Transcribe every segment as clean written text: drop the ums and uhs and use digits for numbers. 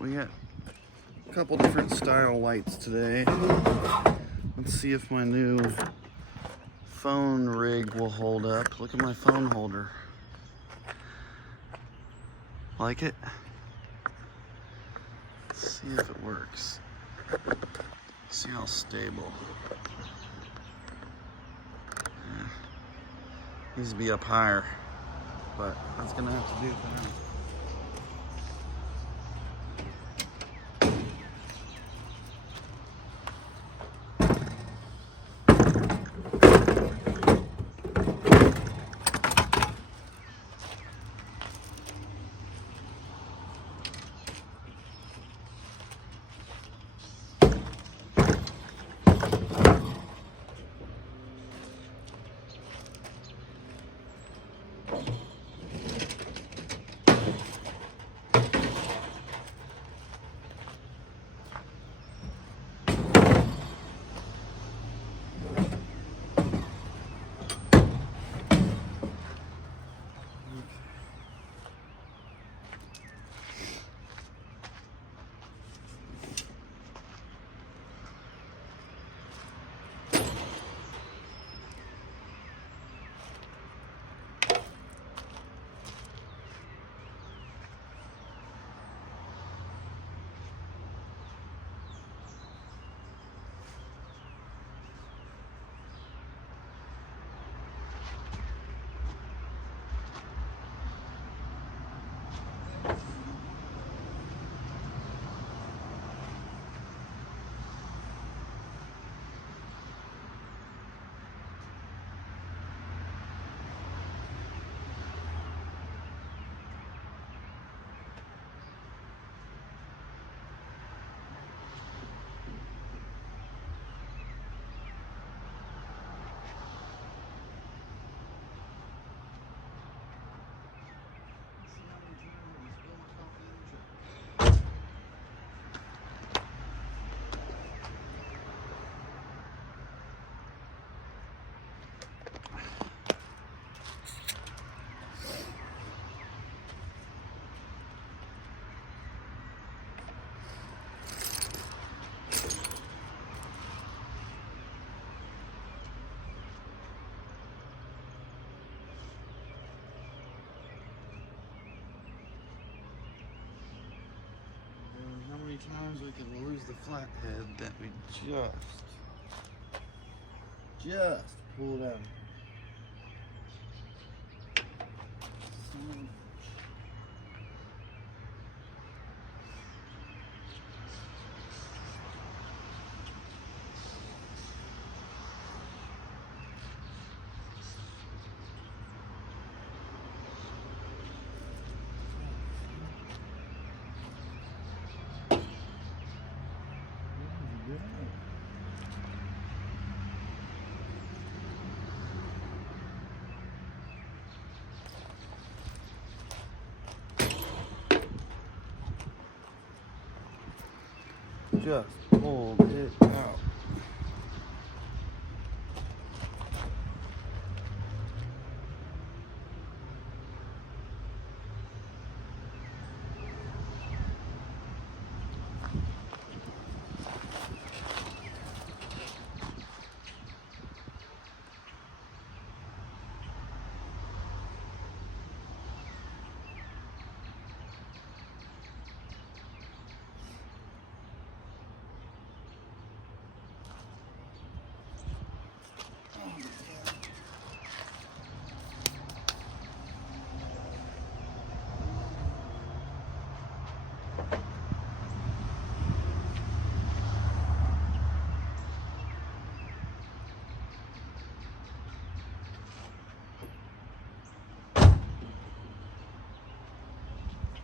Alright, we got a couple different style lights today. Let's see if my new phone rig will hold up. Look at my phone holder. Like it? Let's see if it works. See how stable. Yeah. Needs to be up higher, but that's gonna have to do for now. Times we can lose the flathead that we just pulled out. Just pulled it out.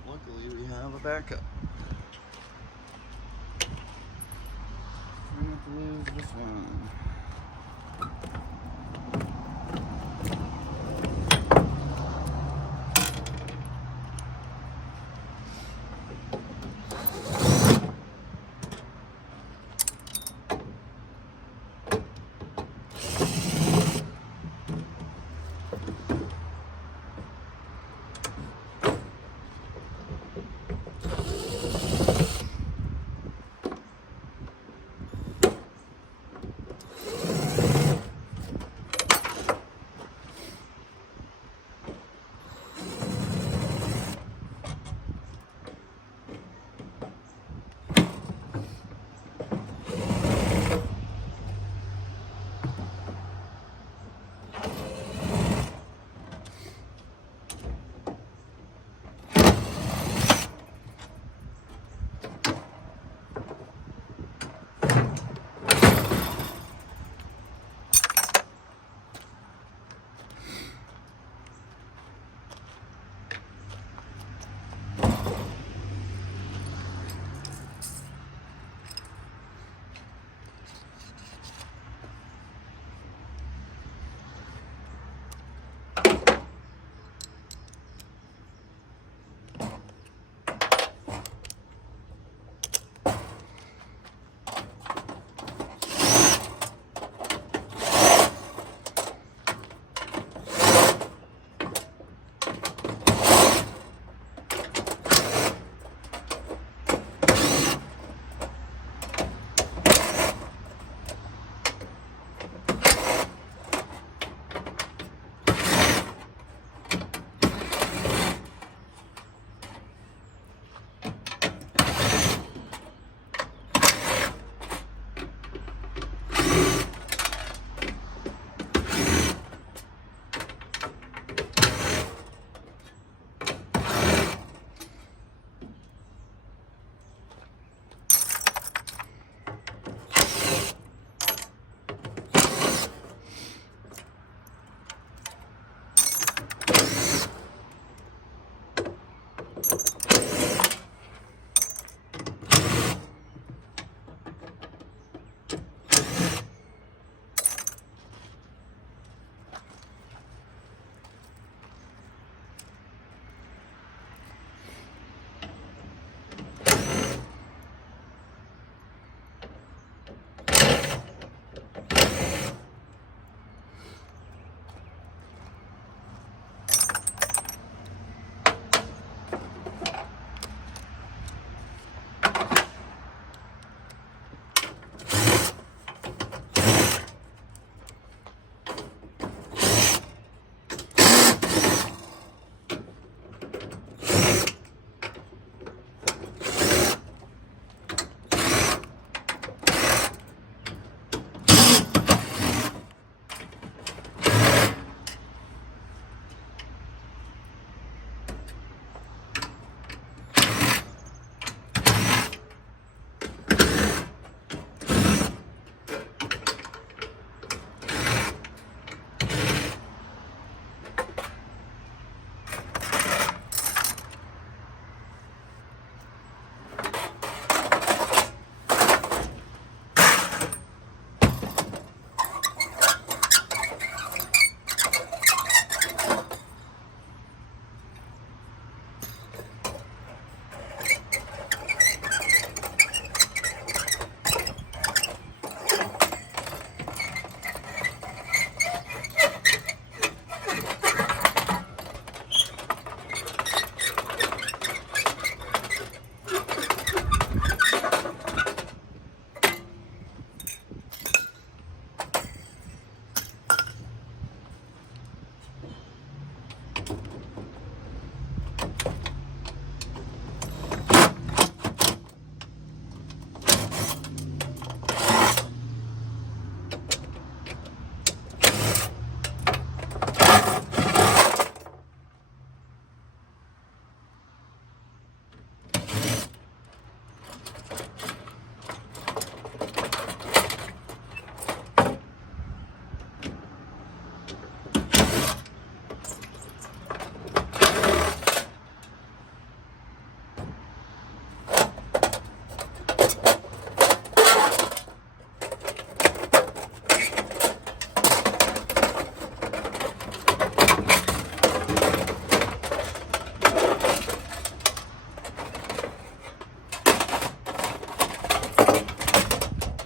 Luckily, we have a backup. Try not to lose this one.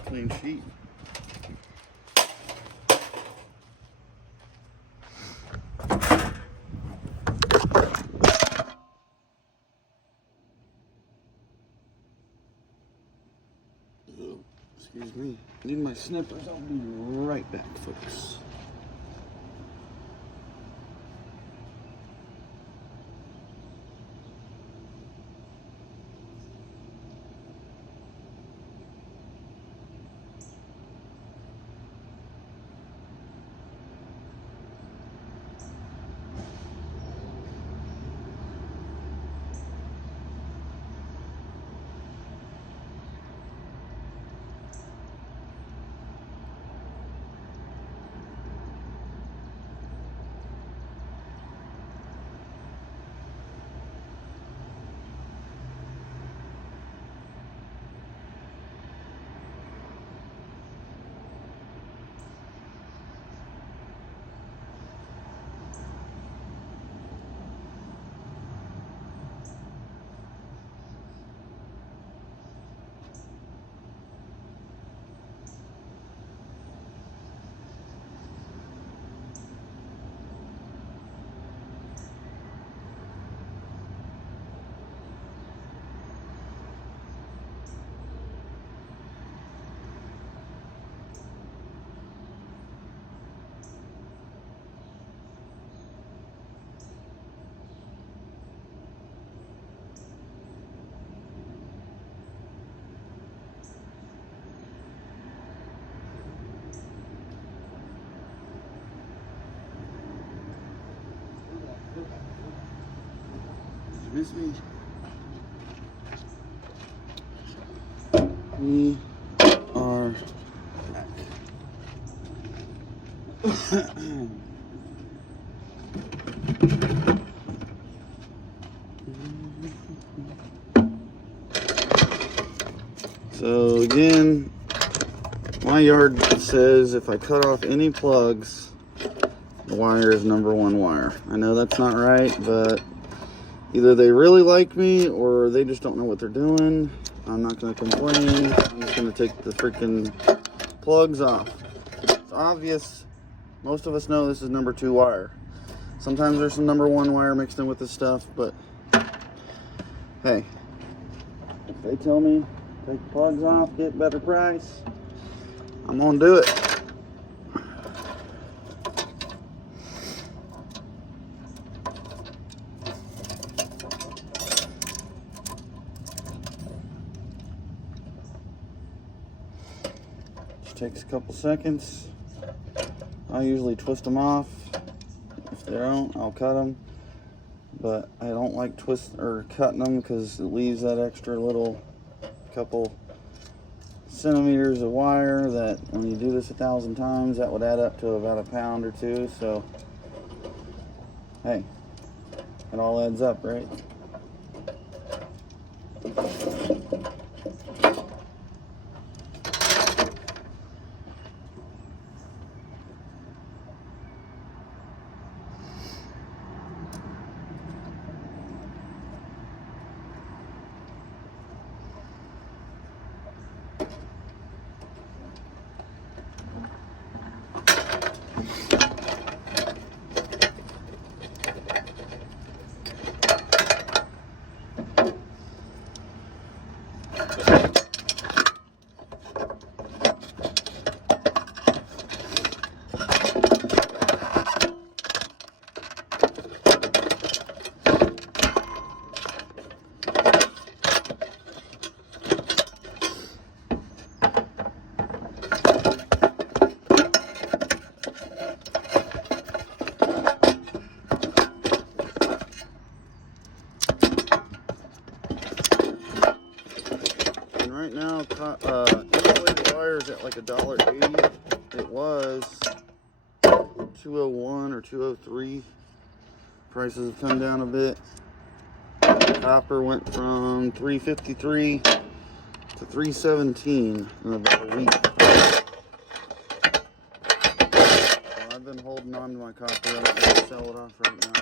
Clean sheet. Excuse me. Need my snippers. I'll be right back, folks. Miss me? We are back. So again, my yard says if I cut off any plugs, the wire is number one wire. I know that's not right, but either they really like me or they just don't know what they're doing. I'm not going to complain. I'm just going to take the freaking plugs off. It's obvious. Most of us know this is number two wire. Sometimes there's some number one wire mixed in with this stuff, but hey, if they tell me take the plugs off, get better price, I'm going to do it. Takes a couple seconds. I usually twist them off. If they don't, I'll cut them. But I don't like cutting them because it leaves that extra little couple centimeters of wire that when you do this 1,000 times, that would add up to about a pound or two. So, hey, it all adds up, right? Right now, insulated wire is at like $1.80. It was $2.01 or $2.03. Prices have come down a bit. Copper went from $3.53 to 317 in about a week. So I've been holding on to my copper. I'm not going to sell it off right now.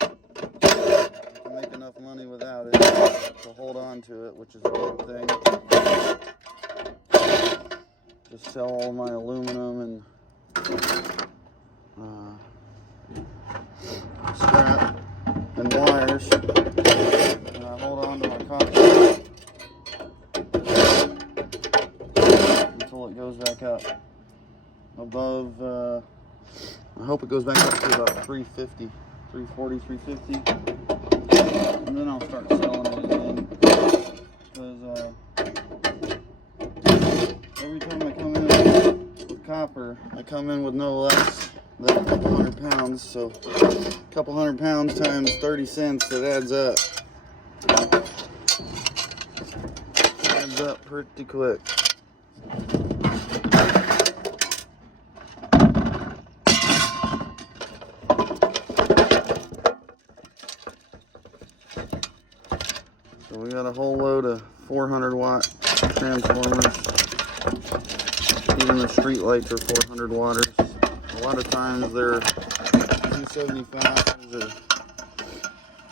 I can make enough money without it to hold on to it, which is a good thing. Just sell all my aluminum and scrap and wires, and I hold on to my copper until it goes back up above, I hope it goes back up to about 350, 340, 350, and then I'll start selling it again, because every time I come in with copper, I come in with no less than a couple hundred pounds, so a couple hundred pounds times 30 cents, it adds up. Adds up pretty quick. So we got a whole load of 400 watt transformers. Even the street lights are 400 watters. A lot of times they're 275s or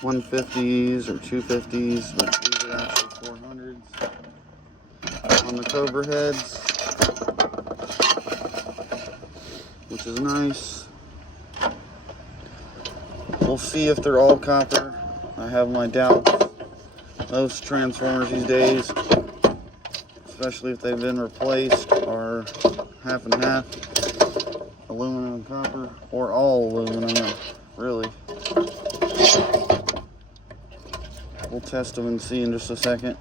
150s or 250s, but these are actually 400s on the Cobra heads, which is nice. We'll see if they're all copper. I have my doubts. Most transformers these days, especially if they've been replaced, are half and half, aluminum and copper, or all aluminum, really. We'll test them and see in just a second.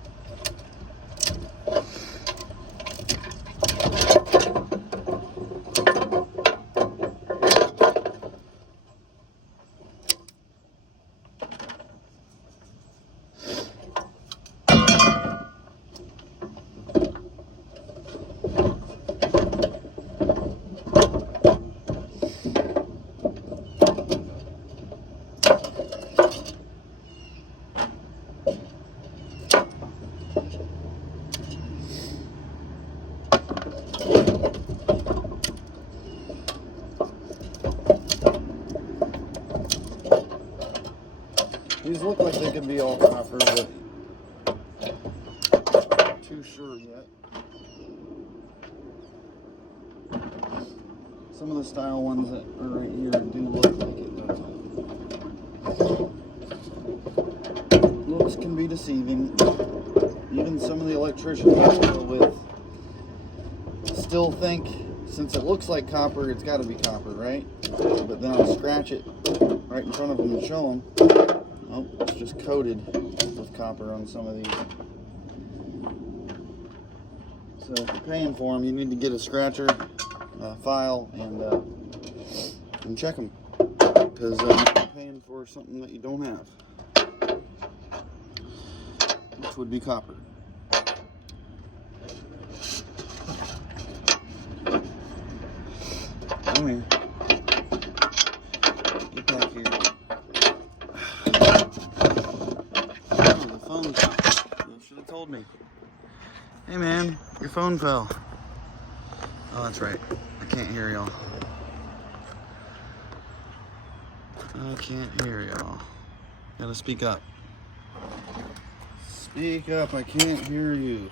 These look like they could be all copper, but not too sure yet. Some of the style ones that are right here do look like it, but looks can be deceiving. Even some of the electricians I deal with still think, since it looks like copper, it's got to be copper, right? But then I'll scratch it right in front of them and show them. Oh, it's just coated with copper on some of these. So if you're paying for them, you need to get a scratcher, file, and check them, because you're paying for something that you don't have, which would be copper. Come here. Get back here. Phone fell. You should have told me. Hey man, your phone fell. Oh, that's right. I can't hear y'all. I can't hear y'all. Gotta speak up. Speak up, I can't hear you.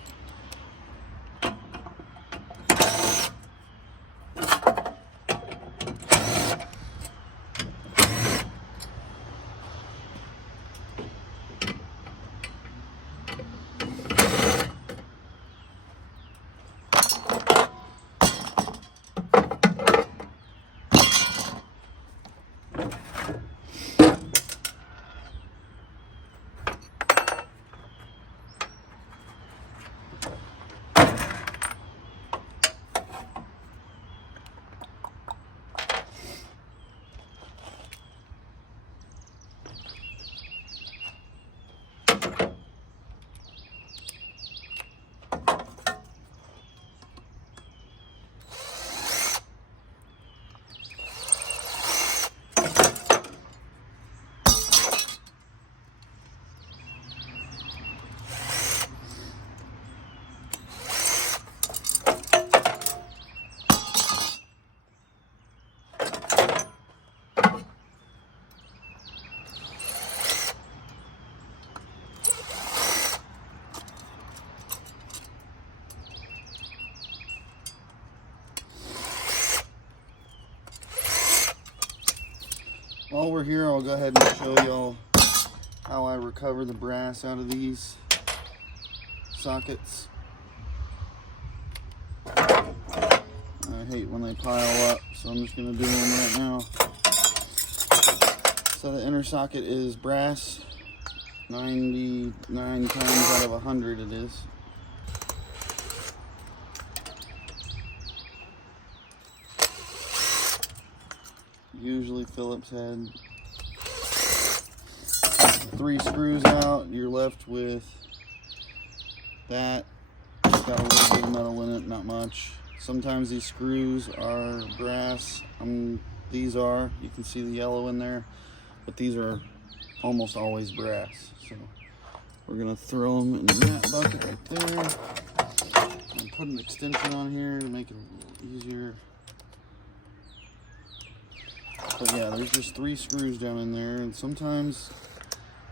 here, I'll go ahead and show y'all how I recover the brass out of these sockets. I hate when they pile up, so I'm just going to do them right now. So the inner socket is brass, 99 times out of 100 it is. Usually Phillips head. Take the 3 screws out, you're left with that. It's got a little bit of metal in it, not much. Sometimes these screws are brass. These are, you can see the yellow in there, but these are almost always brass. So we're gonna throw them in that bucket right there and put an extension on here to make it a little easier. But yeah, there's just 3 screws down in there, and sometimes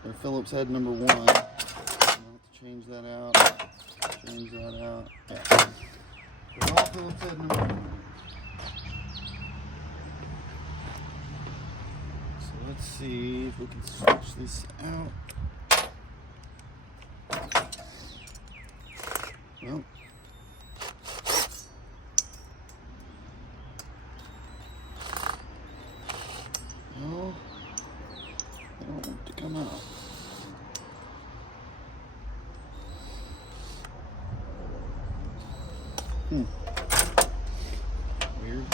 they're Phillips head number 1. I'll have to change that out. Change that out. Yeah. They're all Phillips head number 1. So let's see if we can switch this out. Well. No, I don't want it to come out. Weird.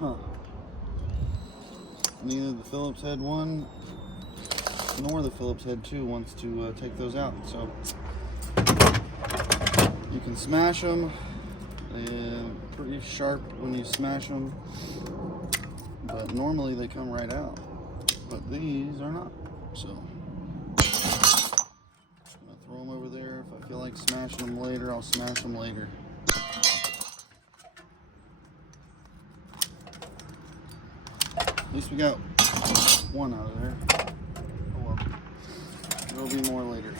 Huh. Neither the Phillips head 1 nor the Phillips head 2 wants to take those out, so you can smash them. They're pretty sharp when you smash them, but normally they come right out. But these are not. So just gonna throw them over there. If I feel like smashing them later, I'll smash them later. At least we got 1 out of there. Oh well. There'll be more later.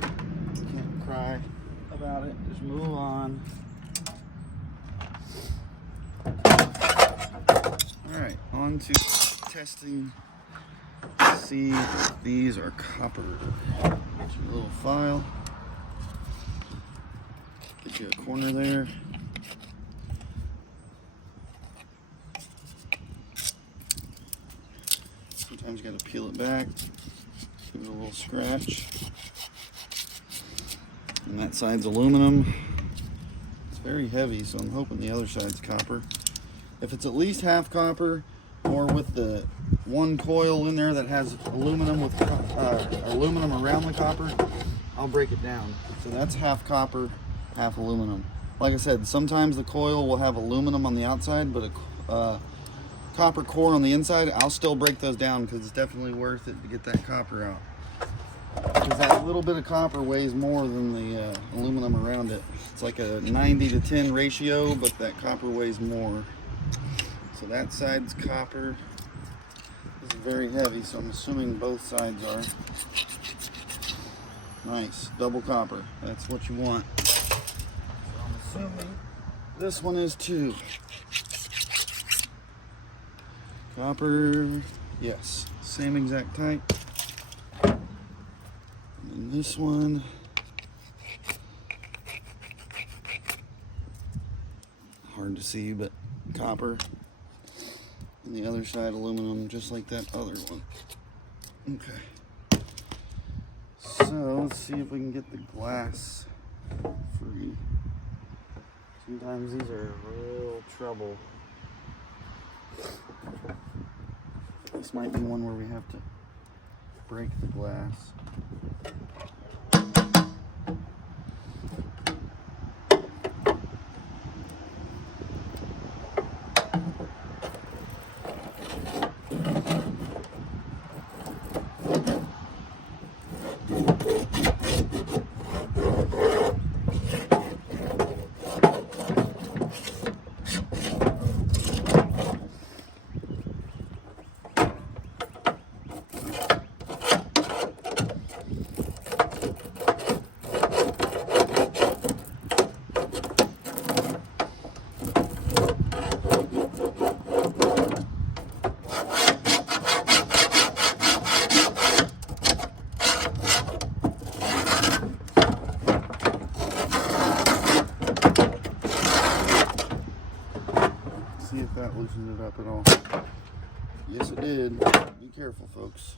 Can't cry about it. Just move on. Alright, on to testing. See if these are copper. Get your little file. Get you a corner there. Sometimes you gotta peel it back. Give it a little scratch. And that side's aluminum. It's very heavy, so I'm hoping the other side's copper. If it's at least half copper, or with the 1 coil in there that has aluminum with aluminum around the copper, I'll break it down. So that's half copper, half aluminum. Like I said, sometimes the coil will have aluminum on the outside, but a copper core on the inside. I'll still break those down because it's definitely worth it to get that copper out. Because that little bit of copper weighs more than the aluminum around it. It's like a 90-to-10 ratio, but that copper weighs more. So that side's copper. This is very heavy, so I'm assuming both sides are. Nice, double copper. That's what you want. So I'm assuming this one is too. Copper, yes, same exact type. And this one, hard to see, but copper. And the other side aluminum, just like that other one. Okay. So let's see if we can get the glass free. Sometimes these are real trouble. This might be one where we have to break the glass. that loosened it up at all. Yes, it did. Be careful, folks.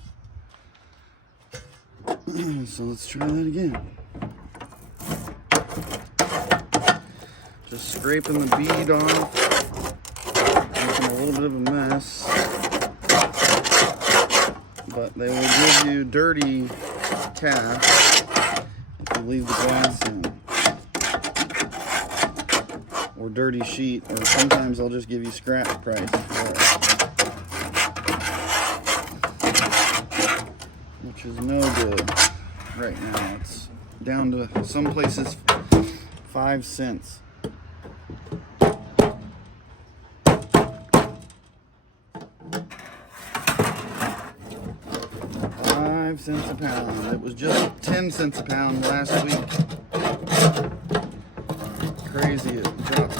So let's try that again. Just scraping the bead off, making a little bit of a mess. But they will give you dirty cast if you leave the glass in. Or dirty sheet, or sometimes they'll just give you scrap price for it. Which is no good right now. It's down to some places 5 cents. 5 cents a pound. It was just 10 cents a pound last week. Crazy, it dropped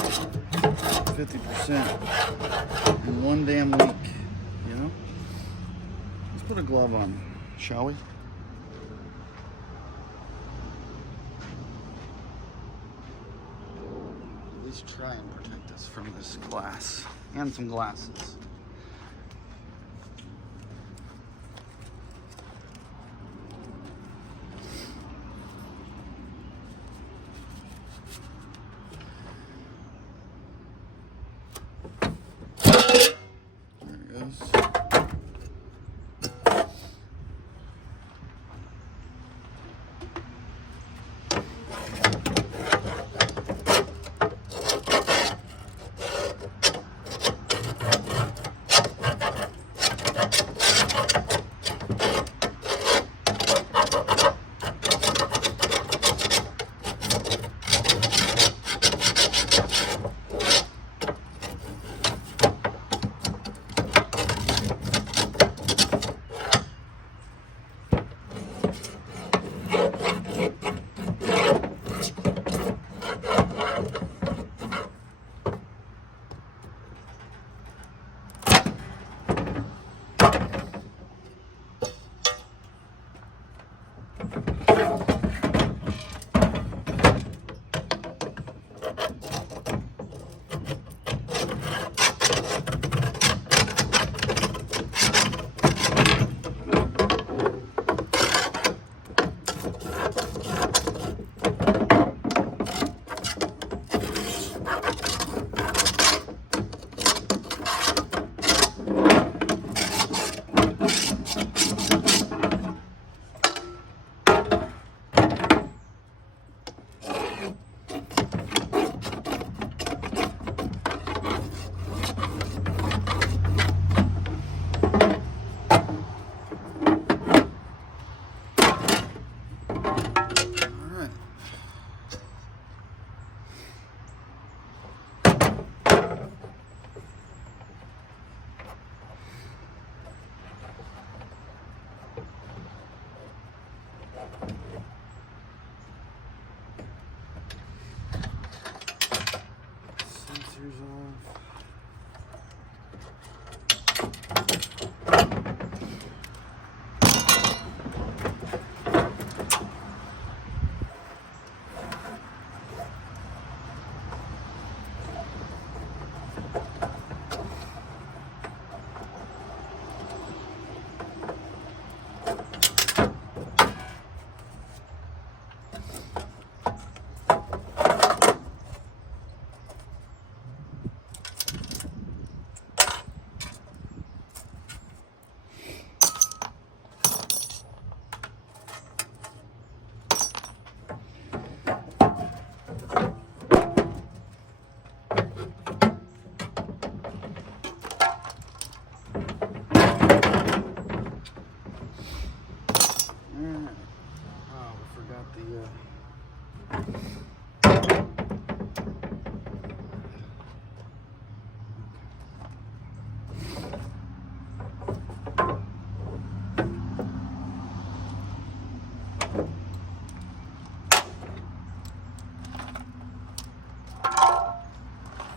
50% in one damn week, you know? Let's put a glove on, shall we? At least try and protect us from this glass and some glasses.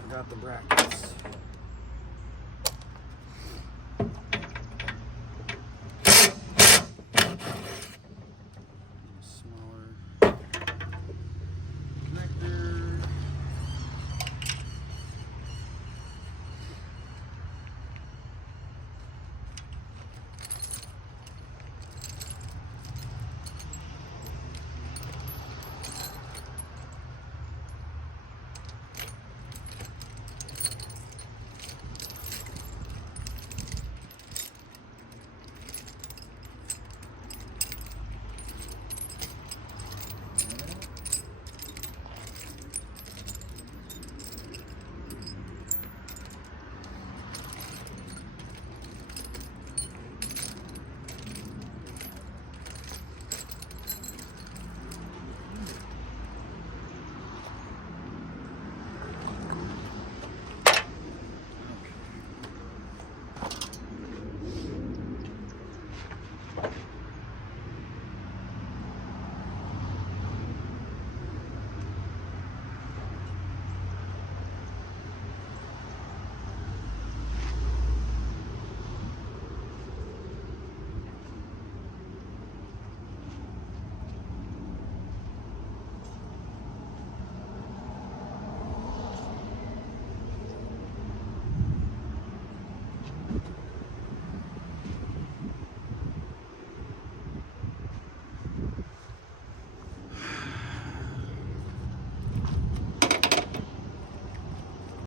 Forgot the brackets. Smaller connector.